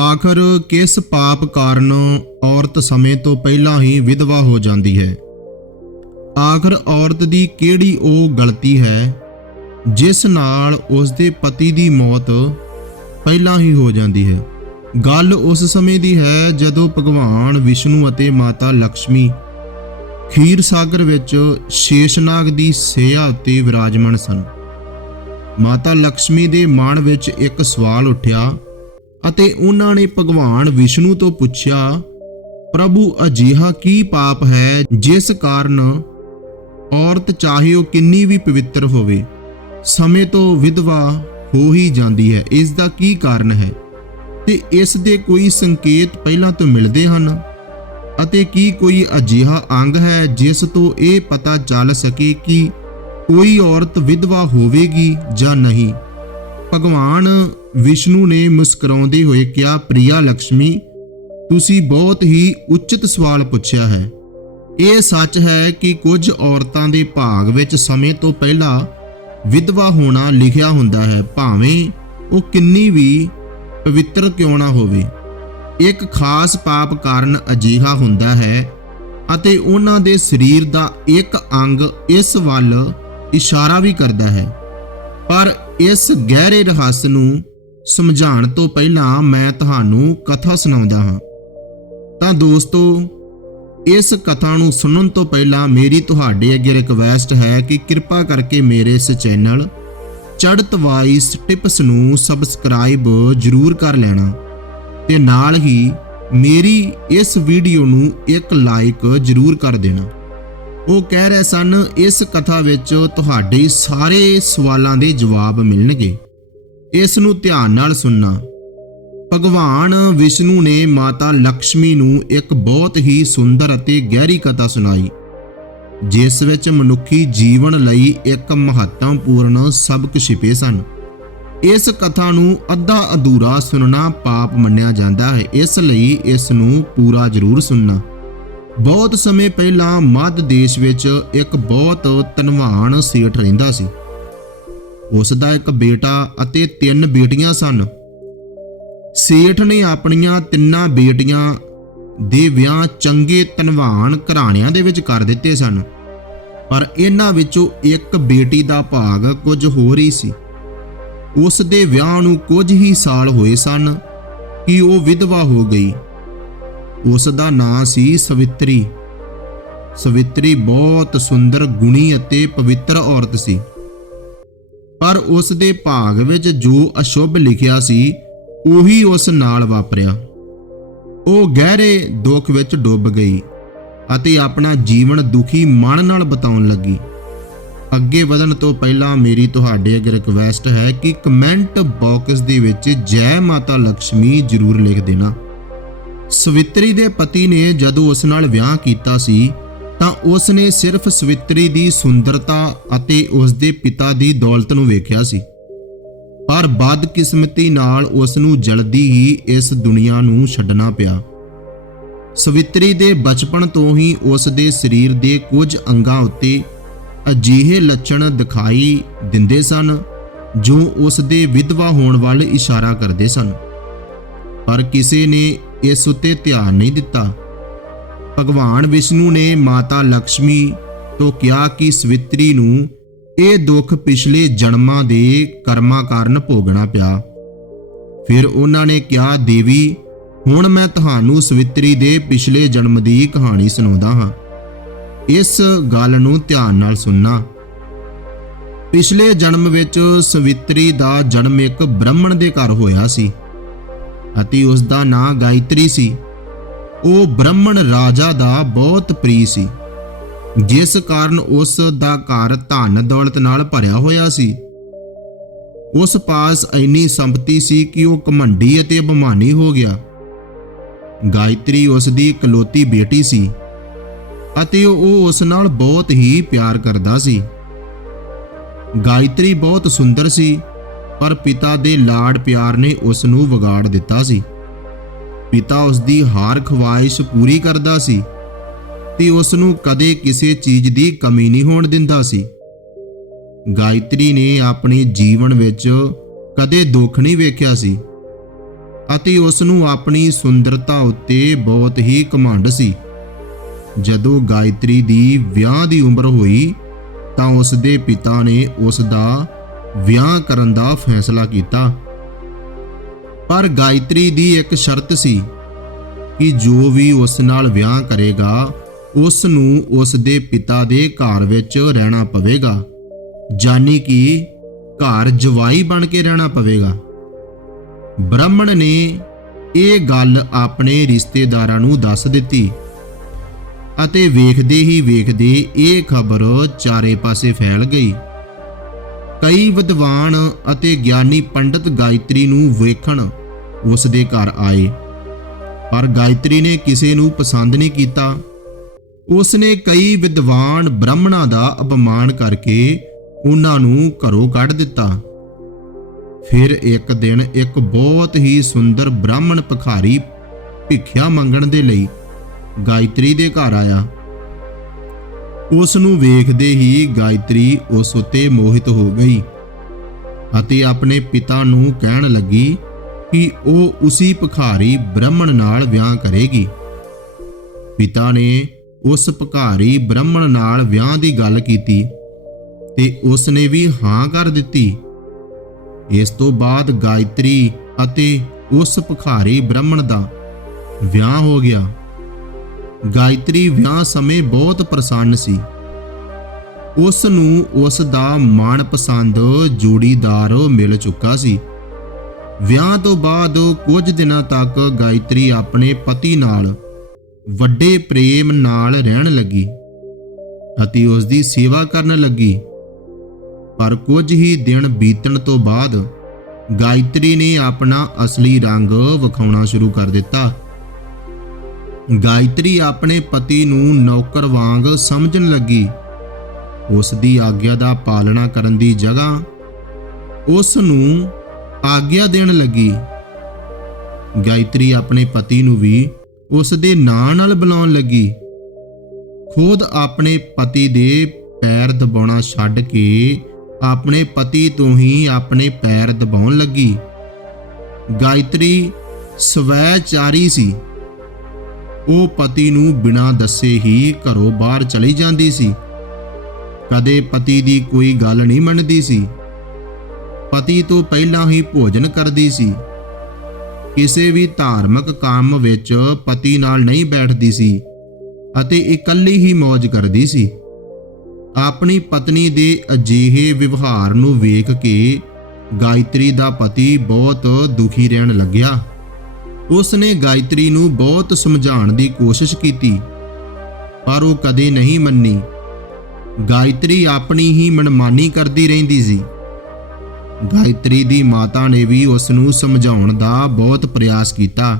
ਆਖਰ ਕਿਸ ਪਾਪ ਕਾਰਨ ਔਰਤ ਸਮੇਂ ਤੋਂ ਪਹਿਲਾਂ ਹੀ ਵਿਧਵਾ ਹੋ ਜਾਂਦੀ ਹੈ? ਆਖਰ ਔਰਤ ਦੀ ਕਿਹੜੀ ਉਹ ਗਲਤੀ ਹੈ ਜਿਸ ਨਾਲ ਉਸ ਦੇ ਪਤੀ ਦੀ ਮੌਤ ਪਹਿਲਾਂ ਹੀ ਹੋ ਜਾਂਦੀ ਹੈ? ਗੱਲ ਉਸ ਸਮੇਂ ਦੀ ਹੈ ਜਦੋਂ ਭਗਵਾਨ ਵਿਸ਼ਨੂੰ ਅਤੇ ਮਾਤਾ ਲక్ష్ਮੀ ਖੀਰ ਸਾਗਰ ਵਿੱਚ ਸ਼ੇਸ਼ਨਾਗ ਦੀ ਸੇਆ ਉੱਤੇ ਵਿਰਾਜਮਾਨ ਸਨ। ਮਾਤਾ ਲక్ష్ਮੀ ਦੇ ਮਨ ਵਿੱਚ ਇੱਕ ਸਵਾਲ ਉੱਠਿਆ ਅਤੇ ਉਹਨਾਂ ਨੇ ਭਗਵਾਨ ਵਿਸ਼ਨੂੰ ਤੋਂ ਪੁੱਛਿਆ, ਪ੍ਰਭੂ, ਅਜਿਹਾ ਕੀ ਪਾਪ ਹੈ ਜਿਸ ਕਾਰਨ ਔਰਤ ਚਾਹੇ ਉਹ ਕਿੰਨੀ ਵੀ ਪਵਿੱਤਰ ਹੋਵੇ? ਸਮੇਂ ਤੋਂ ਵਿਧਵਾ ਹੋ ਹੀ ਜਾਂਦੀ ਹੈ। ਇਸ ਦਾ ਕੀ ਕਾਰਨ ਹੈ? ਤੇ ਇਸ ਦੇ ਕੋਈ ਸੰਕੇਤ ਪਹਿਲਾਂ ਤੋਂ ਮਿਲਦੇ ਹਨ? ਅਤੇ ਕੀ ਕੋਈ ਅਜਿਹਾ ਅੰਗ ਹੈ ਜਿਸ ਤੋਂ ਇਹ ਪਤਾ ਚੱਲ ਸਕੇ ਕਿ ਕੋਈ ਔਰਤ ਵਿਧਵਾ ਹੋਵੇਗੀ ਜਾਂ ਨਹੀਂ? ਭਗਵਾਨ ਵਿਸ਼ਨੂੰ ਨੇ ਮੁਸਕਰਾਉਂਦੇ ਹੋਏ ਕਿਹਾ, ਪ੍ਰਿਆ ਲక్ష్ਮੀ ਤੁਸੀਂ ਬਹੁਤ ਹੀ ਉਚਿਤ ਸਵਾਲ ਪੁੱਛਿਆ ਹੈ। ਇਹ ਸੱਚ ਹੈ ਕਿ ਕੁਝ ਔਰਤਾਂ ਦੇ ਭਾਗ ਵਿੱਚ ਸਮੇਂ ਤੋਂ ਪਹਿਲਾਂ ਵਿਧਵਾ ਹੋਣਾ ਲਿਖਿਆ ਹੁੰਦਾ ਹੈ, ਭਾਵੇਂ ਉਹ ਕਿੰਨੀ ਵੀ ਪਵਿੱਤਰ ਕਿਉਂ ਨਾ ਹੋਵੇ। ਇੱਕ ਖਾਸ ਪਾਪ ਕਾਰਨ ਅਜੀਹਾ ਹੁੰਦਾ ਹੈ ਅਤੇ ਉਹਨਾਂ ਦੇ ਸਰੀਰ ਦਾ ਇੱਕ ਅੰਗ ਇਸ ਵੱਲ ਇਸ਼ਾਰਾ ਵੀ ਕਰਦਾ ਹੈ। ਪਰ ਇਸ ਗਹਿਰੇ ਰਹੱਸ ਨੂੰ ਸਮਝਾਉਣ ਤੋਂ ਪਹਿਲਾਂ ਮੈਂ ਤੁਹਾਨੂੰ ਕਥਾ ਸੁਣਾਉਂਦਾ ਹਾਂ। ਤਾਂ ਦੋਸਤੋ, ਇਸ ਕਥਾ ਨੂੰ ਸੁਣਨ ਤੋਂ ਪਹਿਲਾਂ ਮੇਰੀ ਤੁਹਾਡੇ ਅੱਗੇ ਰਿਕਵੈਸਟ ਹੈ ਕਿ ਕਿਰਪਾ ਕਰਕੇ ਮੇਰੇ ਇਸ ਚੈਨਲ ਚੜ੍ਹਤ ਵਾਈਸ ਟਿਪਸ ਨੂੰ ਸਬਸਕ੍ਰਾਈਬ ਜ਼ਰੂਰ ਕਰ ਲੈਣਾ ਤੇ ਨਾਲ ਹੀ ਮੇਰੀ ਇਸ ਵੀਡੀਓ ਨੂੰ ਇੱਕ ਲਾਈਕ ਜ਼ਰੂਰ ਕਰ ਦੇਣਾ। ਉਹ ਕਹਿ ਰਹੇ ਸਨ, ਇਸ ਕਥਾ ਵਿੱਚ ਤੁਹਾਡੇ ਸਾਰੇ ਸਵਾਲਾਂ ਦੇ ਜਵਾਬ ਮਿਲਣਗੇ। ਇਸ ਨੂੰ ਧਿਆਨ ਨਾਲ ਸੁਣਨਾ। ਭਗਵਾਨ ਵਿਸ਼ਨੂੰ ਨੇ ਮਾਤਾ ਲక్ష్ਮੀ ਨੂੰ ਇੱਕ ਬਹੁਤ ਹੀ ਸੁੰਦਰ ਅਤੇ ਗਹਿਰੀ ਕਥਾ ਸੁਣਾਈ, ਜਿਸ ਵਿੱਚ ਮਨੁੱਖੀ ਜੀਵਨ ਲਈ ਇੱਕ ਮਹੱਤਵਪੂਰਨ ਸਬਕ ਛਿਪੇ ਸਨ। ਇਸ ਕਥਾ ਨੂੰ ਅੱਧਾ ਅਧੂਰਾ ਸੁਣਨਾ ਪਾਪ ਮੰਨਿਆ ਜਾਂਦਾ ਹੈ, ਇਸ ਲਈ ਇਸ ਨੂੰ ਪੂਰਾ ਜ਼ਰੂਰ ਸੁਣਨਾ। ਬਹੁਤ ਸਮੇਂ ਪਹਿਲਾਂ ਮੱਧ ਦੇਸ਼ ਵਿੱਚ ਇੱਕ ਬਹੁਤ ਧਨਵਾਨ ਸੇਠ ਰਹਿੰਦਾ ਸੀ। ਉਸ ਦਾ ਇੱਕ ਬੇਟਾ ਅਤੇ ਤਿੰਨ ਬੇਟੀਆਂ ਸਨ। ਸੇਠ ਨੇ ਆਪਣੀਆਂ ਤਿੰਨਾਂ ਬੇਟੀਆਂ ਦੇ ਵਿਆਹ ਚੰਗੇ ਧਨਵਾਨ ਘਰਾਣਿਆਂ ਦੇ ਵਿੱਚ ਕਰ ਦਿੱਤੇ ਸਨ। ਪਰ ਇਹਨਾਂ ਵਿੱਚੋਂ ਇੱਕ ਬੇਟੀ ਦਾ ਭਾਗ ਕੁਝ ਹੋਰ ਹੀ ਸੀ। ਉਸ ਦੇ ਵਿਆਹ ਨੂੰ ਕੁਝ ਹੀ ਸਾਲ ਹੋਏ ਸਨ ਕਿ ਉਹ ਵਿਧਵਾ ਹੋ ਗਈ। ਉਸ ਦਾ ਨਾਂ ਸੀ ਸਵਿਤਰੀ। ਸਵਿਤਰੀ ਬਹੁਤ ਸੁੰਦਰ, ਗੁਣੀ ਅਤੇ ਪਵਿੱਤਰ ਔਰਤ ਸੀ। ਪਰ ਉਸ ਦੇ ਭਾਗ ਵਿੱਚ ਜੋ ਅਸ਼ੁਭ ਲਿਖਿਆ ਸੀ, ਉਹੀ ਉਸ ਨਾਲ ਵਾਪਰਿਆ। ਉਹ ਗਹਿਰੇ ਦੁੱਖ ਵਿੱਚ ਡੁੱਬ ਗਈ ਅਤੇ ਆਪਣਾ ਜੀਵਨ ਦੁਖੀ ਮਨ ਨਾਲ ਬਿਤਾਉਣ ਲੱਗੀ। ਅੱਗੇ ਵਧਣ ਤੋਂ ਪਹਿਲਾਂ ਮੇਰੀ ਤੁਹਾਡੇ ਅੱਗੇ ਰਿਕਵੈਸਟ ਹੈ ਕਿ ਕਮੈਂਟ ਬਾਕਸ ਦੇ ਵਿੱਚ ਜੈ ਮਾਤਾ ਲక్ష్ਮੀ ਜ਼ਰੂਰ ਲਿਖ ਦੇਣਾ। ਸਵਿਤਰੀ ਦੇ ਪਤੀ ਨੇ ਜਦੋਂ ਉਸ ਨਾਲ ਵਿਆਹ ਕੀਤਾ ਸੀ ਤਾਂ ਉਸ ਨੇ ਸਿਰਫ ਸਵਿਤਰੀ ਦੀ ਸੁੰਦਰਤਾ ਅਤੇ ਉਸ ਦੇ ਪਿਤਾ ਦੀ ਦੌਲਤ ਨੂੰ ਵੇਖਿਆ ਸੀ। ਪਰ ਬਦਕਿਸਮਤੀ ਨਾਲ ਉਸ ਨੂੰ ਜਲਦੀ ਹੀ ਇਸ ਦੁਨੀਆ ਨੂੰ ਛੱਡਣਾ ਪਿਆ। ਸਵਿਤਰੀ ਦੇ ਬਚਪਨ ਤੋਂ ਹੀ ਉਸ ਦੇ ਸਰੀਰ ਦੇ ਕੁਝ ਅੰਗਾਂ ਉੱਤੇ ਅਜਿਹੇ ਲੱਛਣ ਦਿਖਾਈ ਦਿੰਦੇ ਸਨ, ਜੋ ਉਸ ਦੇ ਵਿਧਵਾ ਹੋਣ ਵੱਲ ਇਸ਼ਾਰਾ ਕਰਦੇ ਸਨ। ਪਰ ਕਿਸੇ ਨੇ ਇਸ ਉੱਤੇ ਧਿਆਨ ਨਹੀਂ ਦਿੱਤਾ। ਭਗਵਾਨ ਵਿਸ਼ਨੂੰ ਨੇ ਮਾਤਾ ਲక్ష్ਮੀ ਤੋਂ ਕਿਹਾ ਕਿ ਸਵਿਤਰੀ ਨੂੰ ਇਹ ਦੁੱਖ ਪਿਛਲੇ ਜਨਮਾਂ ਦੇ ਕਰਮਾਂ ਕਾਰਨ ਭੋਗਣਾ ਪਿਆ। ਫਿਰ ਉਹਨਾਂ ਨੇ ਕਿਹਾ, ਦੇਵੀ, ਹੁਣ ਮੈਂ ਤੁਹਾਨੂੰ ਸਵਿਤਰੀ ਦੇ ਪਿਛਲੇ ਜਨਮ ਦੀ ਕਹਾਣੀ ਸੁਣਾਉਂਦਾ ਹਾਂ। ਇਸ ਗੱਲ ਨੂੰ ਧਿਆਨ ਨਾਲ ਸੁਣਨਾ। ਪਿਛਲੇ ਜਨਮ ਵਿੱਚ ਸਵਿਤਰੀ ਦਾ ਜਨਮ ਇੱਕ ਬ੍ਰਾਹਮਣ ਦੇ ਘਰ ਹੋਇਆ ਸੀ ਅਤੇ ਉਸ ਦਾ ਨਾਂ ਗਾਇਤਰੀ ਸੀ। ਉਹ ਬ੍ਰਾਹਮਣ ਰਾਜਾ ਦਾ ਬਹੁਤ ਪ੍ਰੀ ਸੀ। ਜਿਸ ਕਾਰਨ ਉਸ ਦਾ ਘਰ ਧਨ ਦੌਲਤ ਨਾਲ ਭਰਿਆ ਹੋਇਆ ਸੀ। ਉਸ ਪਾਸ ਇੰਨੀ ਸੰਪਤੀ ਸੀ ਕਿ ਉਹ ਘਮੰਡੀ ਅਤੇ ਅਭਿਮਾਨੀ ਹੋ ਗਿਆ। ਗਾਇਤਰੀ ਉਸ ਦੀ ਇਕਲੌਤੀ ਬੇਟੀ ਸੀ ਅਤੇ ਉਹ ਉਸ ਨਾਲ ਬਹੁਤ ਹੀ ਪਿਆਰ ਕਰਦਾ ਸੀ। ਗਾਇਤਰੀ ਬਹੁਤ ਸੁੰਦਰ ਸੀ, ਪਰ ਪਿਤਾ ਦੇ ਲਾਡ ਪਿਆਰ ਨੇ ਉਸ ਨੂੰ ਵਿਗਾੜ ਦਿੱਤਾ ਸੀ। ਪਿਤਾ ਉਸ ਦੀ ਹਰ ਖਵਾਇਸ਼ ਪੂਰੀ ਕਰਦਾ ਸੀ ਤੇ ਉਸ ਨੂੰ ਕਦੇ ਕਿਸੇ ਚੀਜ਼ ਦੀ ਕਮੀ ਨਹੀਂ ਹੋਣ ਦਿੰਦਾ ਸੀ। ਗਾਇਤਰੀ ਨੇ ਆਪਣੇ ਜੀਵਨ ਵਿੱਚ ਕਦੇ ਦੁੱਖ ਨਹੀਂ ਵੇਖਿਆ ਸੀ ਅਤੇ ਉਸ ਨੂੰ ਆਪਣੀ ਸੁੰਦਰਤਾ ਉੱਤੇ ਬਹੁਤ ਹੀ ਘਮੰਡ ਸੀ। ਜਦੋਂ ਗਾਇਤਰੀ ਦੀ ਵਿਆਹ ਦੀ ਉਮਰ ਹੋਈ ਤਾਂ ਉਸ ਦੇ ਪਿਤਾ ਨੇ ਉਸ ਦਾ ਵਿਆਹ ਕਰਨ ਦਾ ਫੈਸਲਾ ਕੀਤਾ। ਪਰ ਗਾਇਤਰੀ ਦੀ ਇੱਕ ਸ਼ਰਤ ਸੀ ਕਿ ਜੋ ਵੀ ਉਸ ਨਾਲ ਵਿਆਹ ਕਰੇਗਾ, ਉਸ ਨੂੰ ਉਸ ਦੇ ਪਿਤਾ ਦੇ ਘਰ ਵਿੱਚ ਰਹਿਣਾ ਪਵੇਗਾ। ਜਾਨੀ ਕਿ ਘਰ ਜਵਾਈ ਬਣ ਕੇ ਰਹਿਣਾ ਪਵੇਗਾ। ਬ੍ਰਾਹਮਣ ਨੇ ਇਹ ਗੱਲ ਆਪਣੇ ਰਿਸ਼ਤੇਦਾਰਾਂ ਨੂੰ ਦੱਸ ਦਿੱਤੀ ਅਤੇ ਵੇਖਦੇ ਹੀ ਵੇਖਦੇ ਇਹ ਖਬਰ ਚਾਰੇ ਪਾਸੇ ਫੈਲ ਗਈ। ਕਈ ਵਿਦਵਾਨ ਅਤੇ ਗਿਆਨੀ ਪੰਡਤ ਗਾਇਤਰੀ ਨੂੰ ਵੇਖਣ ਉਸ ਦੇ ਘਰ ਆਏ। ਪਰ ਗਾਇਤਰੀ ਨੇ ਕਿਸੇ ਨੂੰ ਪਸੰਦ ਨਹੀਂ ਕੀਤਾ। ਉਸ ਨੇ ਕਈ ਵਿਦਵਾਨ ਬ੍ਰਾਹਮਣਾਂ ਦਾ ਅਪਮਾਨ ਕਰਕੇ ਉਹਨਾਂ ਨੂੰ ਘਰੋਂ ਕੱਢ ਦਿੱਤਾ। ਫਿਰ ਇੱਕ ਦਿਨ ਇੱਕ ਬਹੁਤ ਹੀ ਸੁੰਦਰ ਬ੍ਰਾਹਮਣ ਭਿਖਾਰੀ ਭਿੱਖਿਆ ਮੰਗਣ ਦੇ ਲਈ ਗਾਇਤਰੀ ਦੇ ਘਰ ਆਇਆ। ਉਸ ਨੂੰ ਵੇਖਦੇ ਹੀ ਗਾਇਤਰੀ ਉਸ ਉੱਤੇ ਮੋਹਿਤ ਹੋ ਗਈ ਅਤੇ ਆਪਣੇ ਪਿਤਾ ਨੂੰ ਕਹਿਣ ਲੱਗੀ ਕਿ ਉਹ ਉਸੇ ਭਖਾਰੀ ਬ੍ਰਾਹਮਣ ਨਾਲ ਵਿਆਹ ਕਰੇਗੀ। ਪਿਤਾ ਨੇ ਉਸ ਭਖਾਰੀ ਬ੍ਰਾਹਮਣ ਨਾਲ ਵਿਆਹ ਦੀ ਗੱਲ ਕੀਤੀ ਤੇ ਉਸ ਨੇ ਵੀ ਹਾਂ ਕਰ ਦਿੱਤੀ। ਇਸ ਤੋਂ ਬਾਅਦ ਗਾਇਤਰੀ ਅਤੇ ਉਸ ਭਖਾਰੀ ਬ੍ਰਾਹਮਣ ਦਾ ਵਿਆਹ ਹੋ ਗਿਆ। ਗਾਇਤਰੀ ਵਿਆਹ ਸਮੇਂ ਬਹੁਤ ਪ੍ਰਸੰਨ ਸੀ। ਉਸ ਨੂੰ ਉਸ ਦਾ ਮਨਪਸੰਦ ਜੋੜੀਦਾਰ ਮਿਲ ਚੁੱਕਾ ਸੀ। ਵਿਆਹ ਤੋਂ ਬਾਅਦ ਕੁਝ ਦਿਨਾਂ ਤੱਕ ਗਾਇਤਰੀ ਆਪਣੇ ਪਤੀ ਨਾਲ ਵੱਡੇ ਪ੍ਰੇਮ ਨਾਲ ਰਹਿਣ ਲੱਗੀ ਅਤੇ ਉਸ ਦੀ ਸੇਵਾ ਕਰਨ ਲੱਗੀ। ਪਰ ਕੁਝ ਹੀ ਦਿਨ ਬੀਤਣ ਤੋਂ ਬਾਅਦ ਗਾਇਤਰੀ ਨੇ ਆਪਣਾ ਅਸਲੀ ਰੰਗ ਵਿਖਾਉਣਾ ਸ਼ੁਰੂ ਕਰ ਦਿੱਤਾ। ਗਾਇਤਰੀ ਆਪਣੇ ਪਤੀ ਨੂੰ ਨੌਕਰ ਵਾਂਗ ਸਮਝਣ ਲੱਗੀ। ਉਸ ਦੀ ਆਗਿਆ ਦਾ ਪਾਲਣਾ ਕਰਨ ਦੀ ਜਗ੍ਹਾ ਉਸ ਨੂੰ ਆਗਿਆ ਦੇਣ ਲੱਗੀ। ਗਾਇਤਰੀ ਆਪਣੇ ਪਤੀ ਨੂੰ ਵੀ ਉਸ ਦੇ ਨਾਂ ਨਾਲ ਬੁਲਾਉਣ ਲੱਗੀ। ਖੁਦ ਆਪਣੇ ਪਤੀ ਦੇ ਪੈਰ ਦਬਾਉਣਾ ਛੱਡ ਕੇ ਆਪਣੇ ਪਤੀ ਤੋਂ ਹੀ ਆਪਣੇ ਪੈਰ ਦਬਾਉਣ ਲੱਗੀ। ਗਾਇਤਰੀ ਸਵੈਚਾਰੀ ਸੀ। ਉਹ ਪਤੀ ਨੂੰ ਬਿਨਾਂ ਦੱਸੇ ਹੀ ਘਰੋਂ ਬਾਹਰ ਚਲੀ ਜਾਂਦੀ ਸੀ। ਕਦੇ ਪਤੀ ਦੀ ਕੋਈ ਗੱਲ ਨਹੀਂ ਮੰਨਦੀ ਸੀ। ਪਤੀ ਤੋਂ ਪਹਿਲਾਂ ਹੀ ਭੋਜਨ ਕਰਦੀ ਸੀ। ਕਿਸੇ ਵੀ ਧਾਰਮਿਕ ਕੰਮ ਵਿੱਚ ਪਤੀ ਨਾਲ ਨਹੀਂ ਬੈਠਦੀ ਸੀ ਅਤੇ ਇਕੱਲੀ ਹੀ ਮौज ਕਰਦੀ ਸੀ। ਆਪਣੀ ਪਤਨੀ ਦੇ ਅਜਿਹੇ ਵਿਵਹਾਰ ਨੂੰ ਵੇਖ ਕੇ ਗਾਇਤਰੀ ਦਾ ਪਤੀ ਬਹੁਤ ਦੁਖੀ ਰਹਿਣ ਲੱਗਿਆ। ਉਸ ਨੇ ਗਾਇਤਰੀ ਨੂੰ ਬਹੁਤ ਸਮਝਾਉਣ ਦੀ ਕੋਸ਼ਿਸ਼ ਕੀਤੀ, ਪਰ ਉਹ ਕਦੇ ਨਹੀਂ ਮੰਨੀ। ਗਾਇਤਰੀ ਆਪਣੀ ਹੀ ਮਨਮਾਨੀ ਕਰਦੀ ਰਹਿੰਦੀ ਸੀ। ਗਾਇਤਰੀ ਦੀ ਮਾਤਾ ਨੇ ਵੀ ਉਸ ਨੂੰ ਸਮਝਾਉਣ ਦਾ ਬਹੁਤ ਪ੍ਰਯਾਸ ਕੀਤਾ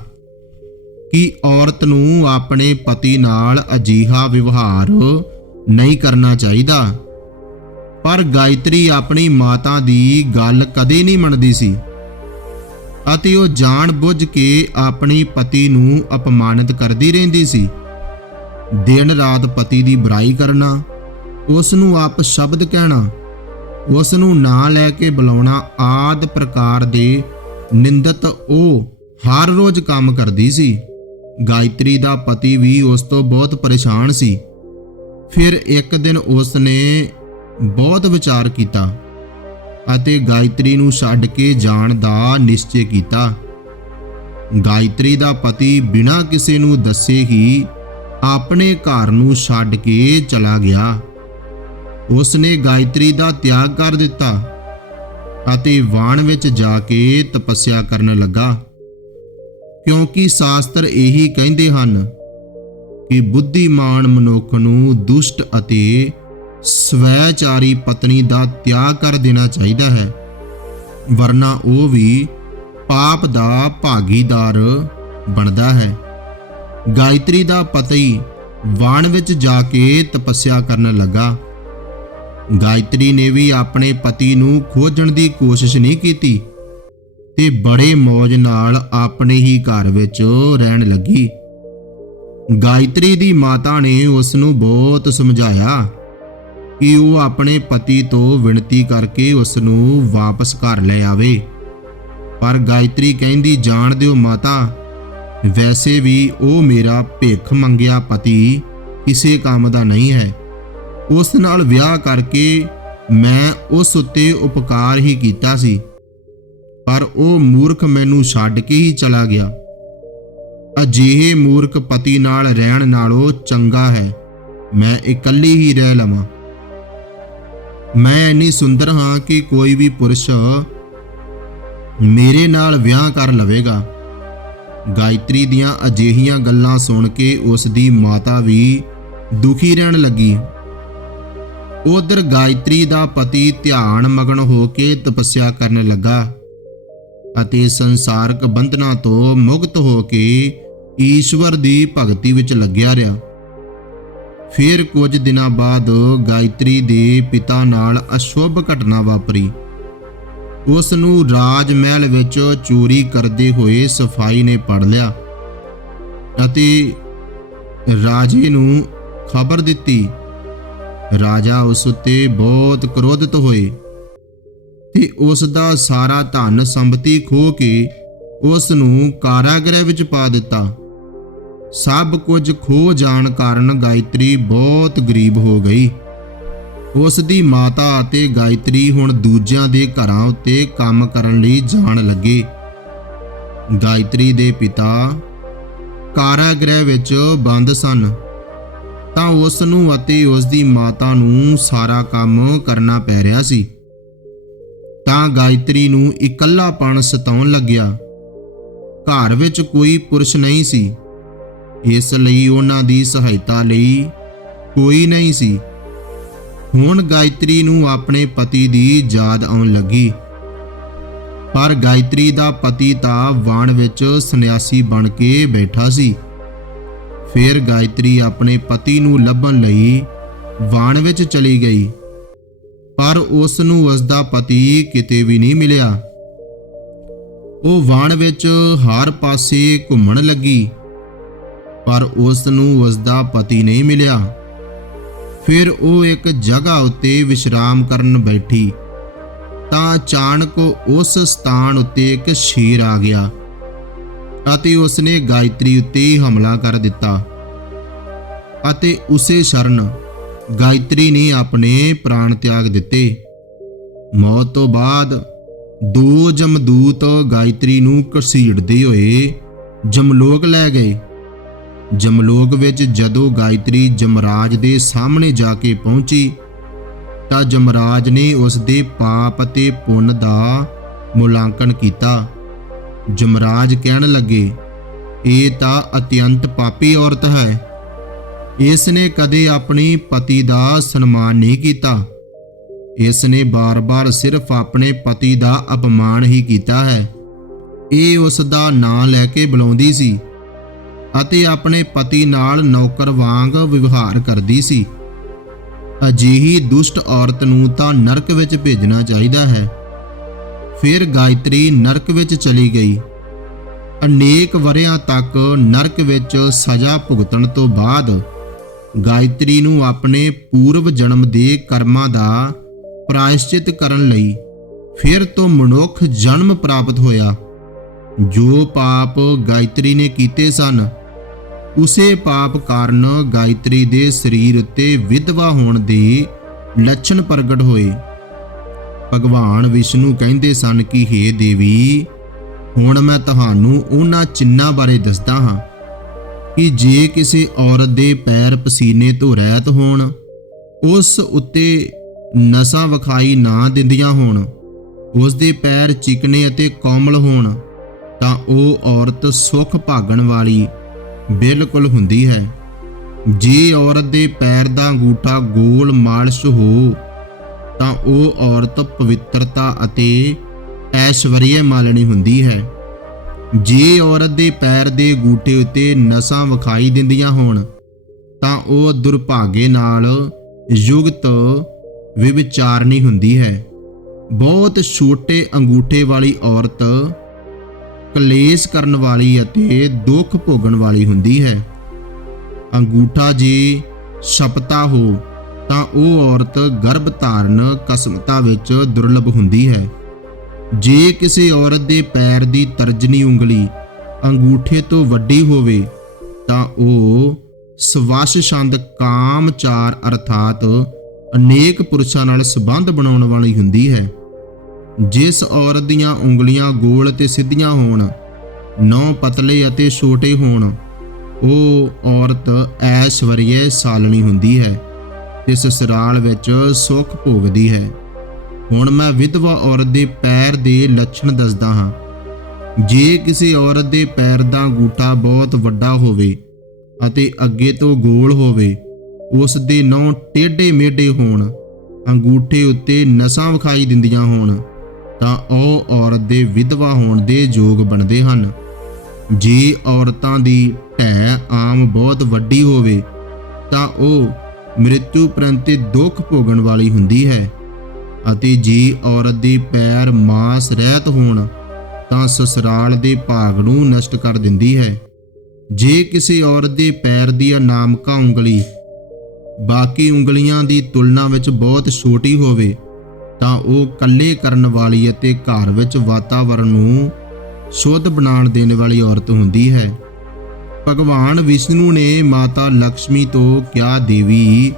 ਕਿ ਔਰਤ ਨੂੰ ਆਪਣੇ ਪਤੀ ਨਾਲ ਅਜੀਹਾ ਵਿਵਹਾਰ ਨਹੀਂ ਕਰਨਾ ਚਾਹੀਦਾ। ਪਰ ਗਾਇਤਰੀ ਆਪਣੀ ਮਾਤਾ ਦੀ ਗੱਲ ਕਦੇ ਨਹੀਂ ਮੰਨਦੀ ਸੀ ਅਤੇ ਉਹ ਜਾਣ ਬੁੱਝ ਕੇ ਆਪਣੀ ਪਤੀ ਨੂੰ ਅਪਮਾਨਿਤ ਕਰਦੀ ਰਹਿੰਦੀ ਸੀ। ਦਿਨ ਰਾਤ ਪਤੀ ਦੀ ਬੁਰਾਈ ਕਰਨਾ ਉਸ ਨੂੰ ਆਪ ਸ਼ਬਦ ਕਹਿਣਾ ਉਸ ਨੂੰ ਨਾਂ ਲੈ ਕੇ ਬੁਲਾਉਣਾ ਆਦ ਪ੍ਰਕਾਰ ਦੇ ਨਿੰਦਤ ਉਹ ਹਰ ਰੋਜ਼ ਕੰਮ ਕਰਦੀ ਸੀ। ਗਾਇਤਰੀ ਦਾ ਪਤੀ ਵੀ ਉਸ ਤੋਂ ਬਹੁਤ ਪਰੇਸ਼ਾਨ ਸੀ। ਫਿਰ ਇੱਕ ਦਿਨ ਉਸ ਨੇ ਬਹੁਤ ਵਿਚਾਰ ਕੀਤਾ ਅਤੇ ਗਾਇਤਰੀ ਨੂੰ ਛੱਡ ਕੇ ਜਾਣ ਦਾ ਨਿਸ਼ਚੈ ਕੀਤਾ। ਗਾਇਤਰੀ ਦਾ ਪਤੀ ਬਿਨਾਂ ਕਿਸੇ ਨੂੰ ਦੱਸੇ ਹੀ ਆਪਣੇ ਘਰ ਨੂੰ ਛੱਡ ਕੇ ਚਲਾ ਗਿਆ। ਉਸ ਨੇ ਗਾਇਤਰੀ ਦਾ ਤਿਆਗ ਕਰ ਦਿੱਤਾ ਅਤੇ ਵਾਣ ਵਿੱਚ ਜਾ ਕੇ ਤਪੱਸਿਆ ਕਰਨ ਲੱਗਾ। ਕਿਉਂਕਿ ਸ਼ਾਸਤਰ ਇਹੀ ਕਹਿੰਦੇ ਹਨ ਕਿ ਬੁੱਧੀਮਾਨ ਮਨੁੱਖ ਨੂੰ ਦੁਸ਼ਟ ਅਤੇ ਸਵੈਚਾਰੀ ਪਤਨੀ ਦਾ ਤਿਆਗ ਕਰ ਦੇਣਾ ਚਾਹੀਦਾ ਹੈ, ਵਰਨਾ ਉਹ ਵੀ ਪਾਪ ਦਾ ਭਾਗੀਦਾਰ ਬਣਦਾ ਹੈ। ਗਾਇਤਰੀ ਦਾ ਪਤੀ ਵਾਣ ਵਿੱਚ ਜਾ ਕੇ ਤਪੱਸਿਆ ਕਰਨ ਲੱਗਾ। ਗਾਇਤਰੀ ਨੇ ਵੀ ਆਪਣੇ ਪਤੀ ਨੂੰ ਖੋਜਣ ਦੀ ਕੋਸ਼ਿਸ਼ ਨਹੀਂ ਕੀਤੀ ਤੇ ਬੜੇ ਮौज ਨਾਲ ਆਪਣੇ ਹੀ ਘਰ ਵਿੱਚ ਰਹਿਣ ਲੱਗੀ। ਗਾਇਤਰੀ ਦੀ ਮਾਤਾ ਨੇ ਉਸ ਨੂੰ ਬਹੁਤ ਸਮਝਾਇਆ ਕਿ ਉਹ ਆਪਣੇ ਪਤੀ ਤੋਂ ਵਿਨਤੀ ਕਰਕੇ ਉਸ ਨੂੰ ਵਾਪਸ ਘਰ ਲੈ ਆਵੇ। ਪਰ ਗਾਇਤਰੀ ਕਹਿੰਦੀ, ਜਾਣ ਦਿਓ ਮਾਤਾ, ਵੈਸੇ ਵੀ ਉਹ ਮੇਰਾ ਭਿੱਖ ਮੰਗਿਆ ਪਤੀ ਕਿਸੇ ਕੰਮ ਦਾ ਨਹੀਂ ਹੈ। ਉਸ ਨਾਲ ਵਿਆਹ ਕਰਕੇ ਮੈਂ ਉਸ ਉੱਤੇ ਉਪਕਾਰ ਹੀ ਕੀਤਾ ਸੀ। ਪਰ ਉਹ ਮੂਰਖ ਮੈਨੂੰ ਛੱਡ ਕੇ ਹੀ ਚਲਾ ਗਿਆ। ਅਜਿਹੇ ਮੂਰਖ ਪਤੀ ਨਾਲ ਰਹਿਣ ਨਾਲੋਂ ਚੰਗਾ ਹੈ। ਮੈਂ ਇਕੱਲੀ ਹੀ ਰਹਿ ਲਵਾਂ। ਮੈਂ ਇੰਨੀ ਸੁੰਦਰ ਹਾਂ ਕਿ ਕੋਈ ਵੀ ਪੁਰਸ਼ ਮੇਰੇ ਨਾਲ ਵਿਆਹ ਕਰ ਲਵੇਗਾ। ਗਾਇਤਰੀ ਦੀਆਂ ਅਜਿਹੀਆਂ ਗੱਲਾਂ ਸੁਣ ਕੇ ਉਸ ਦੀ ਮਾਤਾ ਵੀ ਦੁਖੀ ਰਹਿਣ ਲੱਗੀ। ਉਧਰ ਗਾਇਤਰੀ ਦਾ ਪਤੀ ਧਿਆਨ ਮਗਨ ਹੋ ਕੇ ਤਪੱਸਿਆ ਕਰਨ ਲੱਗਾ ਅਤੇ ਸੰਸਾਰਕ ਬੰਧਨਾਂ ਤੋਂ ਮੁਕਤ ਹੋ ਕੇ ਈਸ਼ਵਰ ਦੀ ਭਗਤੀ ਵਿੱਚ ਲੱਗਿਆ ਰਿਹਾ। ਫਿਰ ਕੁਝ ਦਿਨਾਂ ਬਾਅਦ ਗਾਇਤਰੀ ਦੇ ਪਿਤਾ ਨਾਲ ਅਸ਼ੁਭ ਘਟਨਾ ਵਾਪਰੀ। ਉਸ ਨੂੰ ਰਾਜ ਮਹਿਲ ਵਿੱਚ ਚੋਰੀ ਕਰਦੇ ਹੋਏ ਸਫ਼ਾਈ ਨੇ ਪੜ ਲਿਆ ਅਤੇ ਰਾਜੇ ਨੂੰ ਖਬਰ ਦਿੱਤੀ ਰਾਜਾ ਉਸ ਉੱਤੇ ਬਹੁਤ ਕ੍ਰੋਧਿਤ ਹੋਏ ਤੇ ਉਸ ਦਾ ਸਾਰਾ ਧਨ ਸੰਪਤੀ ਖੋ ਕੇ ਉਸ ਨੂੰ ਕਾਰਾਗ੍ਰਹਿ ਵਿੱਚ ਪਾ ਦਿੱਤਾ। ਸਭ ਕੁਝ ਖੋ ਜਾਣ ਕਾਰਨ ਗਾਇਤਰੀ ਬਹੁਤ ਗਰੀਬ ਹੋ ਗਈ। ਉਸ ਦੀ ਮਾਤਾ ਅਤੇ ਗਾਇਤਰੀ ਹੁਣ ਦੂਜਿਆਂ ਦੇ ਘਰਾਂ ਉੱਤੇ ਕੰਮ ਕਰਨ ਲਈ ਜਾਣ ਲੱਗੇ। ਗਾਇਤਰੀ ਦੇ ਪਿਤਾ ਕਾਰਾਗ੍ਰਹਿ ਵਿੱਚ ਬੰਦ ਸਨ। ਤਾਂ ਉਸ ਨੂੰ ਅਤੇ ਉਸ ਦੀ ਮਾਤਾ ਨੂੰ ਸਾਰਾ ਕੰਮ ਕਰਨਾ ਪੈ ਰਿਹਾ ਸੀ। ਤਾਂ ਗਾਇਤਰੀ ਨੂੰ ਇਕੱਲਾਪਣ ਸਤਾਉਣ ਲੱਗਿਆ। ਘਰ ਵਿੱਚ ਕੋਈ ਪੁਰਸ਼ ਨਹੀਂ ਸੀ। ਇਸ ਲਈ ਉਹਨਾਂ ਦੀ ਸਹਾਇਤਾ ਲਈ ਕੋਈ ਨਹੀਂ ਸੀ। ਹੁਣ ਗਾਇਤਰੀ ਨੂੰ ਆਪਣੇ ਪਤੀ ਦੀ ਯਾਦ ਆਉਣ ਲੱਗੀ। ਪਰ ਗਾਇਤਰੀ ਦਾ ਪਤੀ ਤਾਂ ਵਾਣ ਵਿੱਚ ਸੰਨਿਆਸੀ ਬਣ ਕੇ ਬੈਠਾ ਸੀ। ਫਿਰ ਗਾਇਤਰੀ ਆਪਣੇ ਪਤੀ ਨੂੰ ਲੱਭਣ ਲਈ ਵਾਣ ਵਿੱਚ ਚਲੀ ਗਈ। ਪਰ ਉਸ ਨੂੰ ਉਸ ਦਾ ਪਤੀ ਕਿਤੇ ਵੀ ਨਹੀਂ ਮਿਲਿਆ। ਉਹ ਵਾਣ ਵਿੱਚ ਹਰ ਪਾਸੇ ਘੁੰਮਣ ਲੱਗੀ। ਪਰ ਉਸ ਨੂੰ ਉਸ ਦਾ ਪਤੀ ਨਹੀਂ ਮਿਲਿਆ। ਫਿਰ ਉਹ ਇੱਕ ਜਗ੍ਹਾ ਉੱਤੇ ਵਿਸ਼ਰਾਮ ਕਰਨ ਬੈਠੀ। ਤਾਂ ਅਚਾਨਕ ਉਸ ਸਥਾਨ ਉੱਤੇ ਇੱਕ ਸ਼ੇਰ ਆ ਗਿਆ। ਅਤੇ ਉਸਨੇ ਗਾਇਤਰੀ ਉੱਤੇ ਹਮਲਾ ਕਰ ਦਿੱਤਾ ਅਤੇ ਉਸੇ ਸ਼ਰਨ ਗਾਇਤਰੀ ਨੇ ਆਪਣੇ ਪ੍ਰਾਣ ਤਿਆਗ ਦਿੱਤੇ। ਮੌਤ ਤੋਂ ਬਾਅਦ ਦੋ ਜਮਦੂਤ ਗਾਇਤਰੀ ਨੂੰ ਘਸੀੜਦੇ ਹੋਏ ਜਮਲੋਕ ਲੈ ਗਏ। ਜਮਲੋਕ ਵਿੱਚ ਜਦੋਂ ਗਾਇਤਰੀ ਜਮਰਾਜ ਦੇ ਸਾਹਮਣੇ ਜਾ ਕੇ ਪਹੁੰਚੀ, ਤਾਂ ਜਮਰਾਜ ਨੇ ਉਸ ਦੇ ਪਾਪ ਅਤੇ ਪੁੰਨ ਦਾ ਮੁਲਾਂਕਣ ਕੀਤਾ। ਜਮਰਾਜ ਕਹਿਣ ਲੱਗੇ, ਇਹ ਤਾਂ ਅਤਿਅੰਤ ਪਾਪੀ ਔਰਤ ਹੈ। ਇਸ ਨੇ ਕਦੇ ਆਪਣੀ ਪਤੀ ਦਾ ਸਨਮਾਨ ਨਹੀਂ ਕੀਤਾ। ਇਸ ਨੇ ਬਾਰ-ਬਾਰ ਸਿਰਫ ਆਪਣੇ ਪਤੀ ਦਾ ਅਪਮਾਨ ਹੀ ਕੀਤਾ ਹੈ। ਇਹ ਉਸ ਦਾ ਨਾਂ ਲੈ ਕੇ ਬੁਲਾਉਂਦੀ ਸੀ ਅਤੇ ਆਪਣੇ ਪਤੀ ਨਾਲ ਨੌਕਰ ਵਾਂਗ ਵਿਵਹਾਰ ਕਰਦੀ ਸੀ। ਅਜਿਹੀ ਦੁਸ਼ਟ ਔਰਤ ਨੂੰ ਤਾਂ ਨਰਕ ਵਿੱਚ ਭੇਜਣਾ ਚਾਹੀਦਾ ਹੈ। ਫਿਰ ਗਾਇਤਰੀ ਨਰਕ ਵਿੱਚ ਚਲੀ ਗਈ। ਅਨੇਕ ਵਰਿਆਂ ਤੱਕ ਨਰਕ ਵਿੱਚ ਸਜ਼ਾ ਭੁਗਤਣ ਤੋਂ ਬਾਅਦ ਗਾਇਤਰੀ ਨੂੰ ਆਪਣੇ ਪੂਰਵ ਜਨਮ ਦੇ ਕਰਮਾਂ ਦਾ ਪ੍ਰਾਇਸ਼ਚਿਤ ਕਰਨ ਲਈ ਫਿਰ ਤੋਂ ਮਨੁੱਖ ਜਨਮ ਪ੍ਰਾਪਤ ਹੋਇਆ। ਜੋ ਪਾਪ ਗਾਇਤਰੀ ਨੇ ਕੀਤੇ ਸਨ, ਉਸੇ ਪਾਪ ਕਾਰਨ ਗਾਇਤਰੀ ਦੇ ਸਰੀਰ ਉੱਤੇ ਵਿਧਵਾ ਹੋਣ ਦੇ ਲੱਛਣ ਪ੍ਰਗਟ ਹੋਏ। ਭਗਵਾਨ ਵਿਸ਼ਨੂੰ ਕਹਿੰਦੇ ਸਨ ਕਿ हे ਦੇਵੀ, ਹੁਣ ਮੈਂ ਤੁਹਾਨੂੰ ਉਹਨਾਂ ਚਿੰਨਾਂ ਬਾਰੇ ਦੱਸਦਾ ਹਾਂ ਕਿ ਜੇ ਕਿਸੇ ਔਰਤ ਦੇ ਪੈਰ ਪਸੀਨੇ ਤੋਂ ਰਹਿਤ ਹੋਣ, ਉਸ ਉੱਤੇ ਨਸਾਂ ਵਿਖਾਈ ਨਾ ਦਿੰਦੀਆਂ ਹੋਣ, ਉਸ ਦੇ ਪੈਰ ਚਿਕਨੇ ਅਤੇ ਕੋਮਲ ਹੋਣ, ਤਾਂ ਉਹ ਔਰਤ ਸੁਖ ਭਾਗਣ ਵਾਲੀ ਬਿਲਕੁਲ ਹੁੰਦੀ ਹੈ। ਜੇ ਔਰਤ ਦੇ ਪੈਰ ਦਾ ਅੰਗੂਠਾ ਗੋਲ ਮਾਲਸ਼ ਹੋ ਤਾਂ ਉਹ ਔਰਤ ਪਵਿੱਤਰਤਾ ਅਤੇ ਐਸ਼ਵਰੀਏ ਮਾਲਣੀ ਹੁੰਦੀ ਹੈ। ਜੇ ਔਰਤ ਦੇ ਪੈਰ ਦੇ ਗੂਠੇ ਉੱਤੇ ਨਸਾਂ ਵਿਖਾਈ ਦਿੰਦੀਆਂ ਹੋਣ, ਤਾਂ ਉਹ ਦੁਰਭਾਗੇ ਨਾਲ ਯੁਗਤ ਵਿਵਚਾਰਨੀ ਹੁੰਦੀ ਹੈ। ਬਹੁਤ ਛੋਟੇ ਅੰਗੂਠੇ ਵਾਲੀ ਔਰਤ ਕਲੇਸ਼ ਕਰਨ ਵਾਲੀ ਅਤੇ ਦੁੱਖ ਭੋਗਣ ਵਾਲੀ ਹੁੰਦੀ ਹੈ। ਅੰਗੂਠਾ ਜੇ ਛਪਤਾ ਹੋ ਤਾਂ ਉਹ ਔਰਤ ਗਰਭ ਧਾਰਨ ਕਸਮਤਾ ਵਿੱਚ ਦੁਰਲਭ ਹੁੰਦੀ ਹੈ। ਜੇ ਕਿਸੇ ਔਰਤ ਦੇ ਪੈਰ ਦੀ ਤਰਜਨੀ ਉਂਗਲੀ ਅੰਗੂਠੇ ਤੋਂ ਵੱਡੀ ਹੋਵੇ, ਤਾਂ ਉਹ ਸਵਸ਼ ਛੰਦ ਕਾਮਚਾਰ ਅਰਥਾਤ ਅਨੇਕ ਪੁਰਸ਼ਾਂ ਨਾਲ ਸੰਬੰਧ ਬਣਾਉਣ ਵਾਲੀ ਹੁੰਦੀ ਹੈ। ਜਿਸ ਔਰਤ ਦੀਆਂ ਉਂਗਲੀਆਂ ਗੋਲ ਤੇ ਸਿੱਧੀਆਂ ਹੋਣ ਨੌ ਪਤਲੇ ਅਤੇ ਛੋਟੇ ਹੋਣ, ਉਹ ਔਰਤ ਐਸ਼ਵਰੀਏ ਸਾਲਣੀ ਹੁੰਦੀ ਹੈ। ਤੇ ਸਸਰਾਲ ਵਿੱਚ ਸੁੱਖ ਭੋਗਦੀ ਹੈ। ਹੁਣ ਮੈਂ ਵਿਧਵਾ ਔਰਤ ਦੇ ਪੈਰ ਦੇ ਲੱਛਣ ਦੱਸਦਾ ਹਾਂ। ਜੇ ਕਿਸੇ ਔਰਤ ਦੇ ਪੈਰ ਦਾ ਅੰਗੂਠਾ ਬਹੁਤ ਵੱਡਾ ਹੋਵੇ ਅਤੇ ਅੱਗੇ ਤੋਂ ਗੋਲ ਹੋਵੇ, ਉਸ ਦੇ ਨੌ ਟੇਢੇ ਮੇਢੇ ਹੋਣ, ਅੰਗੂਠੇ ਉੱਤੇ ਨਸਾਂ ਵਿਖਾਈ ਦਿੰਦੀਆਂ ਹੋਣ, ਤਾਂ ਉਹ ਔਰਤ ਦੇ ਵਿਧਵਾ ਹੋਣ ਦੇ ਯੋਗ ਬਣਦੇ ਹਨ। ਜੇ ਔਰਤਾਂ ਦੀ ਢਹਿ ਆਮ ਬਹੁਤ ਵੱਡੀ ਹੋਵੇ, ਤਾਂ ਉਹ ਮ੍ਰਿਤੂ ਪ੍ਰੰਤੇ ਦੁੱਖ ਭੋਗਣ ਵਾਲੀ ਹੁੰਦੀ ਹੈ ਅਤੇ ਜੇ ਔਰਤ ਦੇ ਪੈਰ ਮਾਸ ਰਹਿਤ ਹੋਣ, ਤਾਂ ਸਸਰਾਲ ਦੇ ਭਾਗ ਨੂੰ ਨਸ਼ਟ ਕਰ ਦਿੰਦੀ ਹੈ। ਜੇ ਕਿਸੇ ਔਰਤ ਦੇ ਪੈਰ ਦੀ ਨਾਮਕਾ ਉਂਗਲੀ, ਬਾਕੀ ਉਂਗਲੀਆਂ ਦੀ ਤੁਲਨਾ ਵਿੱਚ ਬਹੁਤ ਛੋਟੀ ਹੋਵੇ, ਤਾਂ ਉਹ ਕੱਲੇ ਕਰਨ ਵਾਲੀ ਅਤੇ ਘਰ ਵਿੱਚ ਵਾਤਾਵਰਣ ਨੂੰ ਸ਼ੁੱਧ ਬਣਾਉਣ ਦੇਣ ਵਾਲੀ ਔਰਤ ਹੁੰਦੀ ਹੈ। ਭਗਵਾਨ ਵਿਸ਼ਨੂੰ ਨੇ ਮਾਤਾ ਲక్ష్ਮੀ ਤੋਂ ਕਿਹਾ, ਦੇਵੀ,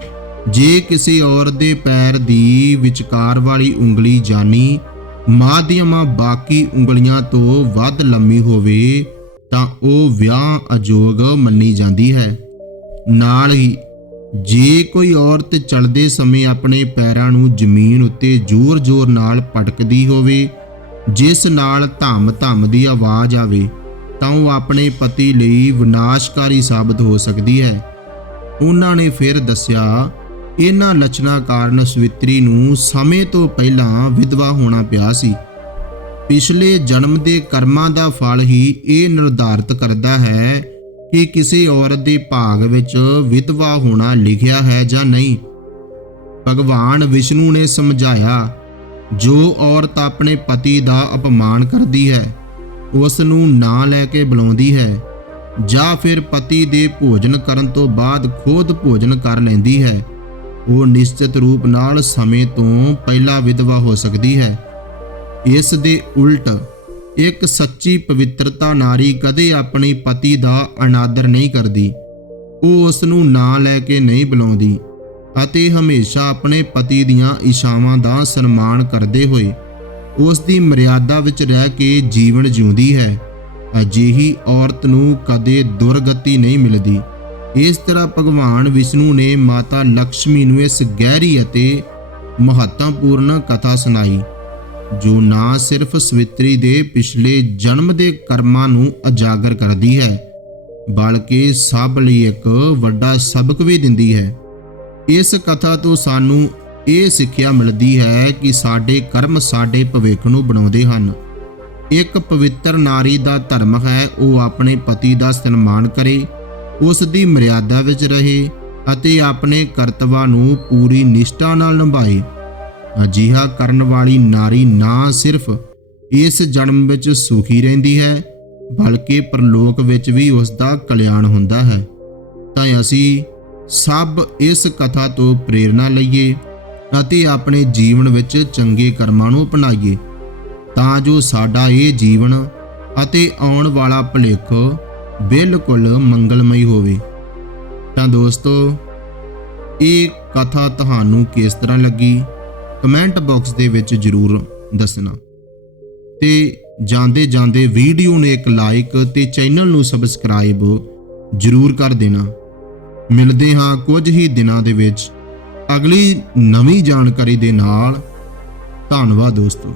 ਜੇ ਕਿਸੇ ਔਰਤ ਦੇ ਪੈਰ ਦੀ ਵਿਚਕਾਰ ਵਾਲੀ ਉਂਗਲੀ ਜਾਨੀ ਮਾਧਿਅਮਾ ਬਾਕੀ ਉਂਗਲੀਆਂ ਤੋਂ ਵੱਧ ਲੰਮੀ ਹੋਵੇ, ਤਾਂ ਉਹ ਵਿਆਹ ਅਯੋਗ ਮੰਨੀ ਜਾਂਦੀ ਹੈ। ਨਾਲ ਹੀ, ਜੇ ਕੋਈ ਔਰਤ ਚਲਦੇ ਸਮੇਂ ਆਪਣੇ ਪੈਰਾਂ ਨੂੰ ਜ਼ਮੀਨ ਉੱਤੇ ਜ਼ੋਰ-ਜ਼ੋਰ ਨਾਲ ਪਟਕਦੀ ਹੋਵੇ, ਜਿਸ ਨਾਲ ਧੰਮ-ਧੰਮ ਦੀ ਆਵਾਜ਼ ਆਵੇ ਤਾਂ ਉਹ ਆਪਣੇ ਪਤੀ ਲਈ ਵਿਨਾਸ਼ਕਾਰੀ ਸਾਬਤ ਹੋ ਸਕਦੀ ਹੈ। ਉਹਨਾਂ ਨੇ ਫਿਰ ਦੱਸਿਆ, ਇਹਨਾਂ ਲੱਛਣਾਂ ਕਾਰਨ ਸਵਿਤਰੀ ਨੂੰ ਸਮੇਂ ਤੋਂ ਪਹਿਲਾਂ ਵਿਧਵਾ ਹੋਣਾ ਪਿਆ ਸੀ। ਪਿਛਲੇ ਜਨਮ ਦੇ ਕਰਮਾਂ ਦਾ ਫਲ ਹੀ ਇਹ ਨਿਰਧਾਰਤ ਕਰਦਾ ਹੈ ਕਿ ਕਿਸੇ ਔਰਤ ਦੇ ਭਾਗ ਵਿੱਚ ਵਿਧਵਾ ਹੋਣਾ ਲਿਖਿਆ ਹੈ ਜਾਂ ਨਹੀਂ। ਭਗਵਾਨ ਵਿਸ਼ਨੂੰ ਨੇ ਸਮਝਾਇਆ, ਜੋ ਔਰਤ ਆਪਣੇ ਪਤੀ ਦਾ ਅਪਮਾਨ ਕਰਦੀ ਹੈ ਉਸ ਨੂੰ ਨਾਂ ਲੈ ਕੇ ਬੁਲਾਉਂਦੀ ਹੈ। ਜਾਂ ਫਿਰ ਪਤੀ ਦੇ ਭੋਜਨ ਕਰਨ ਤੋਂ ਬਾਅਦ ਖੁਦ ਭੋਜਨ ਕਰ ਲੈਂਦੀ ਹੈ। ਉਹ ਨਿਸ਼ਚਿਤ ਰੂਪ ਨਾਲ ਸਮੇਂ ਤੋਂ ਪਹਿਲਾਂ ਵਿਧਵਾ ਹੋ ਸਕਦੀ ਹੈ। ਇਸ ਦੇ ਉਲਟ ਇੱਕ ਸੱਚੀ ਪਵਿੱਤਰਤਾ ਨਾਰੀ ਕਦੇ ਆਪਣੇ ਪਤੀ ਦਾ ਅਨਾਦਰ ਨਹੀਂ ਕਰਦੀ। ਉਹ ਉਸ ਨੂੰ ਨਾਂ ਲੈ ਕੇ ਨਹੀਂ ਬੁਲਾਉਂਦੀ ਅਤੇ ਹਮੇਸ਼ਾ ਆਪਣੇ ਪਤੀ ਦੀਆਂ ਇਸ਼ਾਵਾਂ ਦਾ ਸਨਮਾਨ ਕਰਦੇ ਹੋਏ ਉਸ ਦੀ ਮਰਿਆਦਾ ਵਿੱਚ ਰਹਿ ਕੇ ਜੀਵਨ ਜਿਉਂਦੀ ਹੈ। ਅਜਿਹੀ ਔਰਤ ਨੂੰ ਕਦੇ ਦੁਰਗਤੀ ਨਹੀਂ ਮਿਲਦੀ। ਇਸ ਤਰ੍ਹਾਂ ਭਗਵਾਨ ਵਿਸ਼ਨੂੰ ਨੇ ਮਾਤਾ ਲక్ష్ਮੀ ਨੂੰ ਇਸ ਗਹਿਰੀ ਅਤੇ ਮਹੱਤਵਪੂਰਨ ਕਥਾ ਸੁਣਾਈ, ਜੋ ਨਾ ਸਿਰਫ ਸਵਿਤਰੀ ਦੇ ਪਿਛਲੇ ਜਨਮ ਦੇ ਕਰਮਾਂ ਨੂੰ ਉਜਾਗਰ ਕਰਦੀ ਹੈ, ਬਲਕਿ ਸਭ ਲਈ ਇੱਕ ਵੱਡਾ ਸਬਕ ਵੀ ਦਿੰਦੀ ਹੈ। ਇਸ ਕਥਾ ਤੋਂ ਸਾਨੂੰ ਇਹ ਸਿੱਖਿਆ ਮਿਲਦੀ ਹੈ ਕਿ ਸਾਡੇ ਕਰਮ ਸਾਡੇ ਭਵਿੱਖ ਨੂੰ ਬਣਾਉਂਦੇ ਹਨ। ਇੱਕ ਪਵਿੱਤਰ ਨਾਰੀ ਦਾ ਧਰਮ ਹੈ, ਉਹ ਆਪਣੇ ਪਤੀ ਦਾ ਸਨਮਾਨ ਕਰੇ, ਉਸ ਦੀ ਮਰਿਆਦਾ ਵਿੱਚ ਰਹੇ ਅਤੇ ਆਪਣੇ ਕਰਤੱਵਾਂ ਨੂੰ ਪੂਰੀ ਨਿਸ਼ਠਾ ਨਾਲ ਨਿਭਾਏ। ਅਜਿਹਾ ਕਰਨ ਵਾਲੀ ਨਾਰੀ ਨਾ ਸਿਰਫ ਇਸ ਜਨਮ ਵਿੱਚ ਸੁਖੀ ਰਹਿੰਦੀ ਹੈ, ਬਲਕਿ ਪਰਲੋਕ ਵਿੱਚ ਵੀ ਉਸ ਦਾ ਕਲਿਆਣ ਹੁੰਦਾ ਹੈ। ਤਾਂ ਅਸੀਂ ਸਭ ਇਸ ਕਥਾ ਤੋਂ ਪ੍ਰੇਰਣਾ ਲਈਏ। ਅਤੇ ਆਪਣੇ ਜੀਵਨ ਵਿੱਚ ਚੰਗੇ ਕਰਮਾਂ ਨੂੰ ਅਪਣਾਈਏ, ਤਾਂ ਜੋ ਸਾਡਾ ਇਹ ਜੀਵਨ ਅਤੇ ਆਉਣ ਵਾਲਾ ਭਵਿੱਖ ਬਿਲਕੁਲ ਮੰਗਲਮਈ ਹੋਵੇ। ਤਾਂ ਦੋਸਤੋ, ਇਹ ਕਥਾ ਤੁਹਾਨੂੰ ਕਿਸ ਤਰ੍ਹਾਂ ਲੱਗੀ? ਕਮੈਂਟ ਬਾਕਸ ਦੇ ਵਿੱਚ ਜਰੂਰ ਦੱਸਣਾ। ਤੇ ਜਾਂਦੇ ਜਾਂਦੇ ਵੀਡੀਓ ਨੂੰ ਇੱਕ ਲਾਈਕ ਤੇ ਚੈਨਲ ਨੂੰ ਸਬਸਕ੍ਰਾਈਬ ਜਰੂਰ ਕਰ ਦੇਣਾ। ਮਿਲਦੇ ਹਾਂ ਕੁਝ ਹੀ ਦਿਨਾਂ ਦੇ ਵਿੱਚ। ਅਗਲੀ ਨਵੀਂ ਜਾਣਕਾਰੀ ਦੇ ਨਾਲ ਧੰਨਵਾਦ ਦੋਸਤੋ।